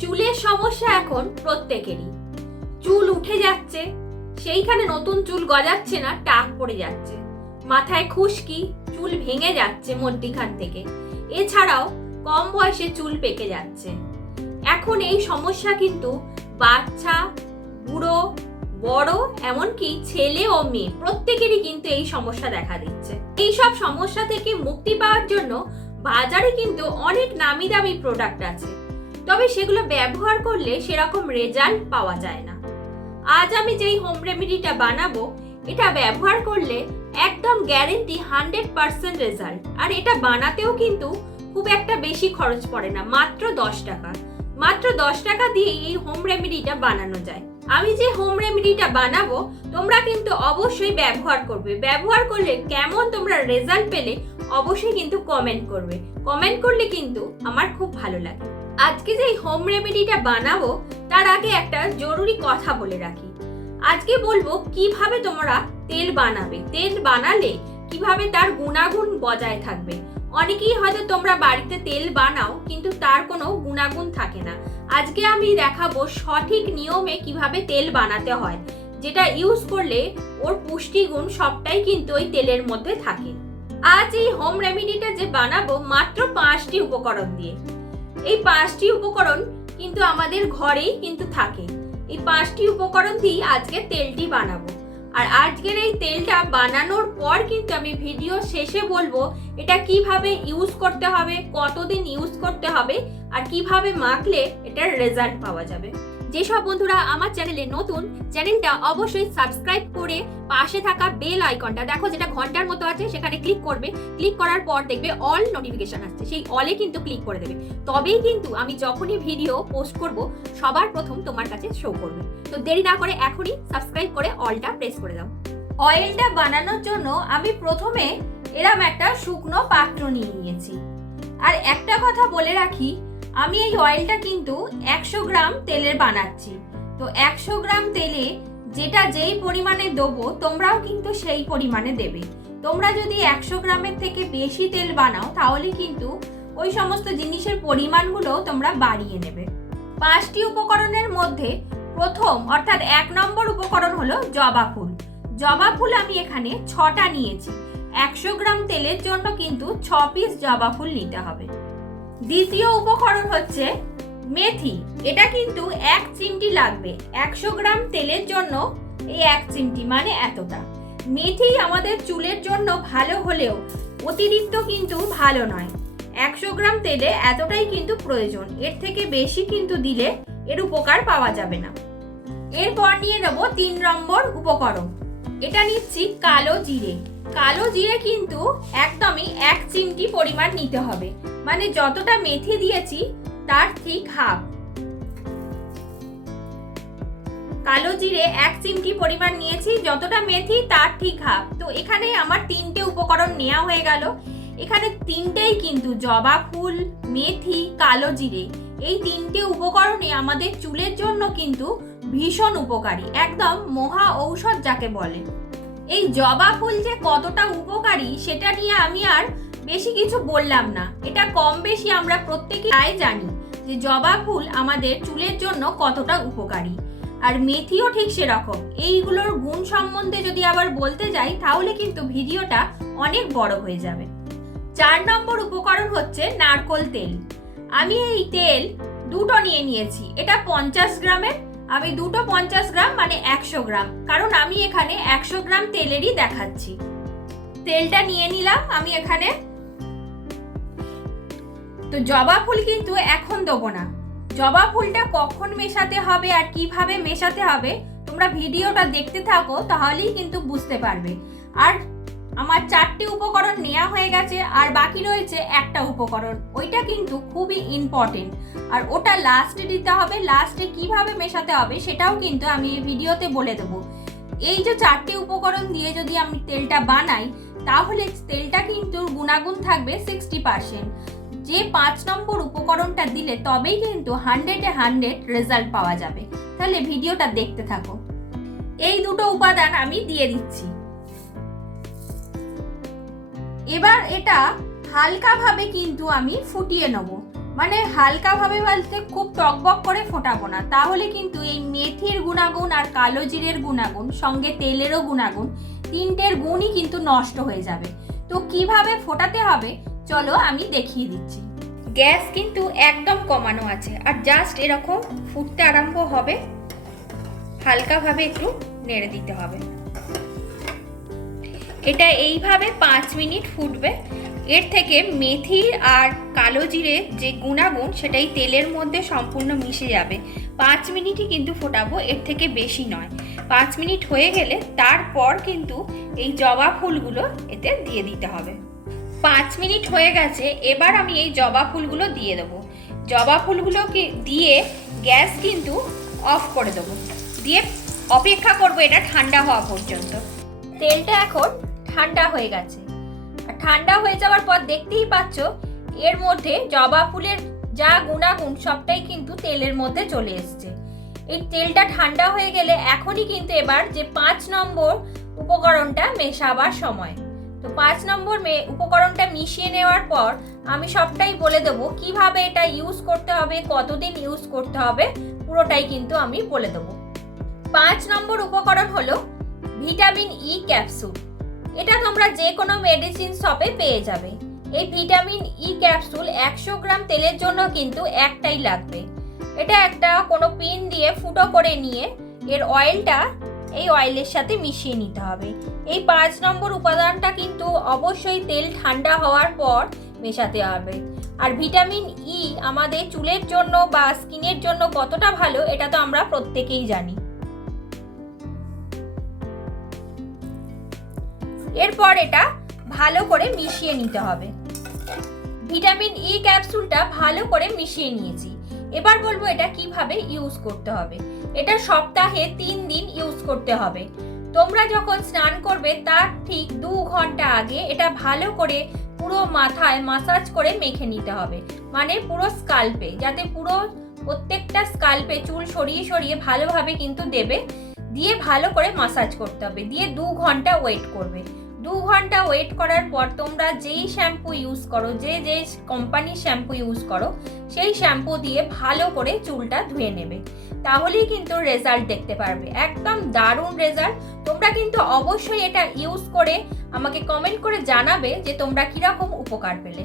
চুলের সমস্যা এখন প্রত্যেকেরই। চুল উঠে যাচ্ছে, সেইখানে নতুন চুল গজাচ্ছে না, টাক পড়ে যাচ্ছে। মাথায় খুশকি, চুল ভেঙে যাচ্ছে মধ্যিখান থেকে। এছাড়াও কম বয়সে চুল পেকে যাচ্ছে। এখন এই সমস্যা কিন্তু বাচ্চা, বুড়ো, বড়, এমনকি ছেলে ও মেয়ে প্রত্যেকেরই কিন্তু এই সমস্যা দেখা দিচ্ছে। এই সব সমস্যা থেকে মুক্তি পাওয়ার জন্য বাজারে কিন্তু অনেক নামি দামি প্রোডাক্ট আছে, তবে সেগুলো ব্যবহার করলে সেরকম রেজাল্ট পাওয়া যায় না। আজ আমি যেই হোম রেমেডিটা বানাবো, এটা ব্যবহার করলে একদম গ্যারেন্টি 100% রেজাল্ট। আর এটা বানাতেও কিন্তু খুব একটা বেশি খরচ পড়ে না, মাত্র 10 টাকা। মাত্র 10 টাকা দিয়ে এই হোম রেমেডিটা বানানো যায়। আমি যে হোম রেমেডিটা বানাবো তোমরা কিন্তু অবশ্যই ব্যবহার করবে। ব্যবহার করলে কেমন তোমরা রেজাল্ট পেলে অবশ্যই কিন্তু কমেন্ট করবে। কমেন্ট করলে কিন্তু আমার খুব ভালো লাগে। আজকে যে হোম রেমেডিটা বানাবো তার আগে একটা জরুরি কথা বলে রাখি। আজকে বলবো কিভাবে তোমরা তেল বানাবে, তেল বানালে কিভাবে তার গুণাগুণ বজায় থাকবে। অনেকেই হয়তো তোমরা বাড়িতে তেল বানাও কিন্তু তার কোনো গুণাগুণ থাকে না। আজকে আমি দেখাবো সঠিক নিয়মে কিভাবে তেল বানাতে হয়, যেটা ইউজ করলে ওর পুষ্টিগুণ সবটাই কিন্তু ওই তেলের মধ্যে থাকে। আজ এই হোম রেমেডিটা যে বানাবো মাত্র 5টি উপকরণ দিয়ে। এই 5টি উপকরণ কিন্তু আমাদের ঘরেই কিন্তু থাকে। এই 5টি উপকরণ দিয়ে আজকে তেলটি বানাবো। আর আজকের এই তেলটা বানানোর পর কিন্তু আমি ভিডিও শেষে বলবো এটা কিভাবে ইউজ করতে হবে, কতদিন ইউজ করতে হবে, আর কিভাবে মাখলে এটার রেজাল্ট পাওয়া যাবে। যেসব বন্ধুরা আমার চ্যানেলে নতুন, চ্যানেলটা অবশ্যই সাবস্ক্রাইব করে পাশে থাকা বেল আইকনটা দেখো যেটা ঘন্টার মতো আছে, সেখানে ক্লিক করবে। ক্লিক করার পর দেখবে অল নোটিফিকেশন আসছে, সেই অলে কিন্তু ক্লিক করে দেবে। তবেই কিন্তু আমি যখনই ভিডিও পোস্ট করব সবার প্রথম তোমার কাছে শো করবে। তো দেরি না করে এখনই সাবস্ক্রাইব করে অলটা প্রেস করে দাও। অয়েলটা বানানোর জন্য আমি প্রথমে এরকম একটা শুকনো পাত্র নিয়ে নিয়েছি। আর একটা কথা বলে রাখি, আমি এই অয়েলটা কিন্তু 100 গ্রাম তেলের বানাচ্ছি। তো 100 গ্রাম তেলে যেটা যেই পরিমাণে দেবো তোমরাও কিন্তু সেই পরিমাণে দেবে। তোমরা যদি 100 গ্রামের থেকে বেশি তেল বানাও তাহলে কিন্তু ওই সমস্ত জিনিসের পরিমাণগুলো তোমরা বাড়িয়ে নেবে। 5টি উপকরণের মধ্যে প্রথম অর্থাৎ 1 নম্বর উপকরণ হলো জবা ফুল। জবা ফুল আমি এখানে 6টা নিয়েছি। 100 গ্রাম তেলের জন্য কিন্তু 6 পিস জবা ফুল নিতে হবে। দ্বিতীয় উপকরণ হচ্ছে মেথি। এটা কিন্তু 1 চিমটি লাগবে। 100 গ্রাম তেলের জন্য এই 1 চিমটি মানে এতটা। মেথি আমাদের চুলের জন্য ভালো হলেও অতিরিক্ত কিন্তু ভালো নয়। 100 গ্রাম তেলে এতটাই কিন্তু প্রয়োজন, এর থেকে বেশি কিন্তু দিলে এর উপকার পাওয়া যাবে না। এরপর নিয়ে নেব 3 নম্বর উপকরণ। এটা নিচ্ছি কালো জিরে। কালো জিরে কিন্তু একদমই 1 চিমটি পরিমাণ নিতে হবে, মানে যতটা মেথি দিয়েছি তার ঠিক হাফ। কালো জিরে 1 চিমটি পরিমাণ নিয়েছি, যতটা মেথি তার ঠিক হাফ। তো এখানে আমার 3টে উপকরণ নেওয়া হয়ে গেল। এখানে 3টেই কিন্তু জবা ফুল, মেথি, কালো জিরে, এই 3টে উপকরণই আমাদের চুলের জন্য কিন্তু ভীষণ উপকারী, একদম মহা ঔষধ যাকে বলে। এই জবা ফুল যে কতটা উপকারী সেটা নিয়ে আমি আর বেশি কিছু বললাম না। এটা কম বেশি আমরা প্রত্যেকেই জানি যে জবা ফুল আমাদের চুলের জন্য কতটা উপকারী। আর মেথিও ঠিক সেরকম। এইগুলোর গুণ সম্বন্ধে যদি আবার বলতে যাই তাহলে কিন্তু ভিডিওটা অনেক বড় হয়ে যাবে। 4 নম্বর উপকরণ হচ্ছে নারকেল তেল। আমি এই তেল 2টো নিয়ে নিয়েছি। এটা 50 গ্রামের। আমি 2টো 50 গ্রাম মানে 100 গ্রাম, কারণ আমি এখানে 100 গ্রাম তেলেরই দেখাচ্ছি। তেলটা নিয়ে নিলাম আমি এখানে। তো জবা ফুল কিন্তু এখন দেবো না। জবা ফুলটা কখন মেশাতে হবে আর কিভাবে মেশাতে হবে তোমরা ভিডিওটা দেখতে থাকো, তাহলেই কিন্তু বুঝতে পারবে। আর আমার 4টে উপকরণ নেওয়া হয়ে গেছে, আর বাকি রয়েছে একটা উপকরণ, ওইটা কিন্তু খুবই ইম্পর্টেন্ট, আর ওটা লাস্টে দিতে হবে। লাস্টে কিভাবে মেশাতে হবে সেটাও কিন্তু আমি এই ভিডিওতে বলে দেবো। এই যে 4টে উপকরণ দিয়ে যদি আমি তেলটা বানাই তাহলে তেলটা কিন্তু গুণাগুণ থাকবে 60%। যে 5 নম্বর উপকরণটা দিলে তবেই কিন্তু 100-এ 100 রেজাল্ট পাওয়া যাবে। তাহলে ভিডিওটা দেখতে থাকো। এই দুটো উপাদান আমি দিয়ে দিচ্ছি। এবার এটা হালকা ভাবে কিন্তু আমি ফুটিয়ে নেব। মানে হালকাভাবে বলতে খুব টকবক করে ফোটাবো না, তাহলে কিন্তু এই মেথির গুণাগুণ আর কালো জিরের গুণাগুণ সঙ্গে তেলেরও গুণাগুণ তিনটের গুণই কিন্তু নষ্ট হয়ে যাবে। তো কিভাবে ফোটাতে হবে চলো আমি দেখিয়ে দিচ্ছি। গ্যাস কিন্তু একদম কমানো আছে আর জাস্ট এরকম ফুটতে আরম্ভ হবে, হালকাভাবে একটু নেড়ে দিতে হবে। এটা এইভাবে 5 মিনিট ফুটবে। এর থেকে মেথি আর কালো জিরে যে গুণাগুণ সেটাই তেলের মধ্যে সম্পূর্ণ মিশে যাবে। 5 মিনিটই কিন্তু ফোটাবো, এর থেকে বেশি নয়। 5 মিনিট হয়ে গেলে তারপর কিন্তু এই জবা ফুলগুলো এতে দিয়ে দিতে হবে। 5 মিনিট হয়ে গেছে, এবার আমি এই জবা ফুলগুলো দিয়ে দেবো। জবা ফুলগুলোকে দিয়ে গ্যাস কিন্তু অফ করে দেবো, দিয়ে অপেক্ষা করবো এটা ঠান্ডা হওয়া পর্যন্ত। তেলটা এখন ঠান্ডা হয়ে গেছে, আর ঠান্ডা হয়ে যাওয়ার পর দেখতেই পাচ্ছ এর মধ্যে জবা ফুলের যা গুণাগুণ সবটাই কিন্তু তেলের মধ্যে চলে এসছে। এই তেলটা ঠান্ডা হয়ে গেলে এখনই কিন্তু এবার যে 5 নম্বর উপকরণটা মেশাবার সময়। তো 5 নম্বর উপকরণটা মিশিয়ে নেওয়ার পর আমি সবটাই বলে দেবো কিভাবে এটা ইউজ করতে হবে, কতদিন ইউজ করতে হবে, পুরোটাই কিন্তু আমি বলে দেবো। 5 নম্বর উপকরণ হলো ভিটামিন ই ক্যাপসুল। এটা তোমরা যে কোনো মেডিসিন শপে পেয়ে যাবে। এই ভিটামিন ই ক্যাপসুল 100 গ্রাম তেলের জন্য কিন্তু একটাই লাগবে। এটা একটা কোনো পিন দিয়ে ফুটো করে নিয়ে এর অয়েলটা এই অয়েলের সাথে মিশিয়ে নিতে হবে। এই 5 নম্বর উপাদানটা কিন্তু অবশ্যই তেল ঠান্ডা হওয়ার পর মেশাতে হবে। আর ভিটামিন ই আমাদের চুলের জন্য বা স্কিনের জন্য কতটা ভালো এটা তো আমরা প্রত্যেকেই জানি। এরপর এটা ভালো করে মিশিয়ে নিতে হবে। ভিটামিন ই ক্যাপসুলটা ভালো করে মিশিয়ে নিয়েছি। এবার বলবো এটা কিভাবে ইউজ করতে হবে। এটা সপ্তাহে 3 দিন ইউজ করতে হবে। তোমরা যখন স্নান করবে তার ঠিক 2 ঘন্টা আগে এটা ভালো করে পুরো মাথায় মাসাজ করে মেখে নিতে হবে, মানে পুরো স্কাল্পে, যাতে পুরো প্রত্যেকটা স্কাল্পে চুল সরিয়ে সরিয়ে ভালোভাবে কিন্তু দেবে। দিয়ে ভালো করে মাসাজ করতে হবে, দিয়ে 2 ঘন্টা ওয়েট করবে। 2 ঘন্টা ওয়েট করার পর তোমরা যেই শ্যাম্পু ইউজ করো, যে কোম্পানির শ্যাম্পু ইউজ করো, সেই শ্যাম্পু দিয়ে ভালো করে চুলটা ধুয়ে নেবে। তাহলেই কিন্তু রেজাল্ট দেখতে পারবে, একদম দারুণ রেজাল্ট। তোমরা কিন্তু অবশ্যই এটা ইউজ করে আমাকে কমেন্ট করে জানাবে যে তোমরা কিরকম উপকার পেলে।